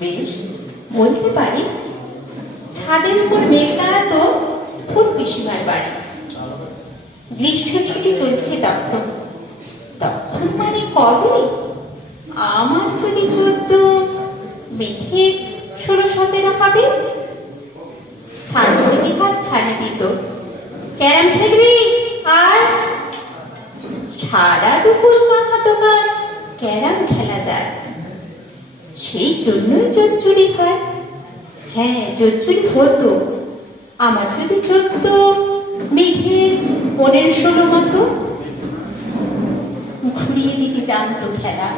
বেশ, বলতে পারি ছাদের উপর মেঘ মেঘনারা তো ফুট পিসিমার বাড়ি। গ্রীষ্ম ছুটি চলছে তখন। তখন মানে কবে? আমার যদি চোদ্দ, মেঘে ষোলো, সতেরো হবে? ছাড় হাত, ছাড়ি দিত ক্যারাম খেলবি? আর সারা দুপুর মাথা ক্যারাম খেলা যায়। সেই জন্যই জোর চুরি হয়। হ্যাঁ জোর চুরি হতো। আমার যদি চোদ্দ মেঘের পনেরো ষোলো মতো। ঘুরিয়ে দিকে জানতো খেলা,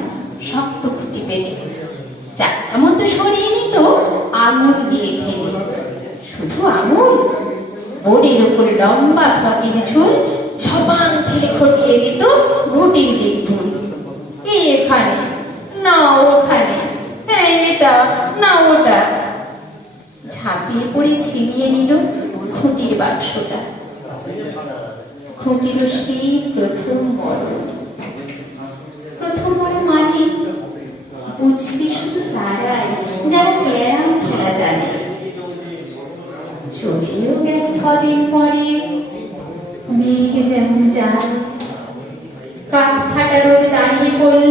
শক্ত খুঁটি পেলে চারটা মতো সরিয়ে নিত আঙুল দিয়ে খেলল শুধু আঙুল? বোর্ডের উপর লম্বা ফকির ঝুল ছপাং ফেলে খটিয়ে দিত ঘুটির দিক ভুল এই এখানে না ওখানে হ্যাঁ এটা না ওটা ঝাঁপিয়ে পড়ে ছিনিয়ে নিল খুঁটির বাক্সটা। খুঁটিল সেই প্রথম মরণ প্রথম মানে শুধু তারাই যারা ক্যারাম খেলা জানে। চলেও গেল কদিন পরে মেঘে যেমন যায় কাক ফাটা রোদ দাঁড়িয়ে পড়ল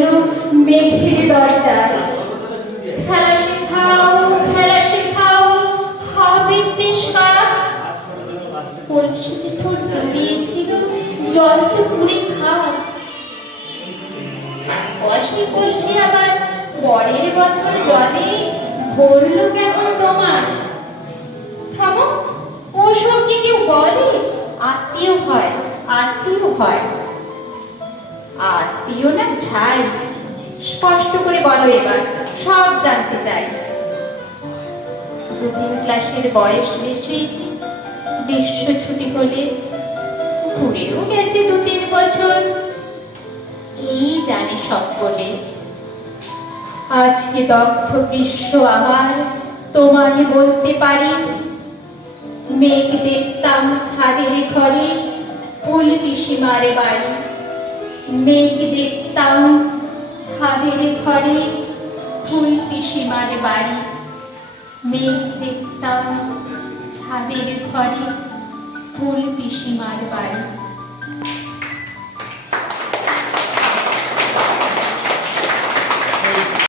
জলটা পুরে খায়। কষি কলসি আবার পরের বছর জলে ভরলো কেমন তোমার থামো ওসব কি কেউ বলে আত্মীয় হয় আত্মীয় হয়। আত্মীয় না ছাই? স্পষ্ট করে বলো এবার, সব জানতে চাই। দু তিন ক্লাসের বয়স বেশি গ্রীষ্ম ছুটি হলে ঘুরেও গেছে দু তিন বছর। এই জানে সকলে। আজকে দগ্ধ বিশ্ব আবার তোমায় বলতে পারি। মেঘ দেখতাম ছাদের ঘরে ফুল পিসিমার বাড়ি। মেঘ দেখতাম ছাদের ঘরে ফুল পিসিমার বাড়ি। মেঘ দেখতাম ছাদের ঘরে ফুল পিসিমার বাড়ি।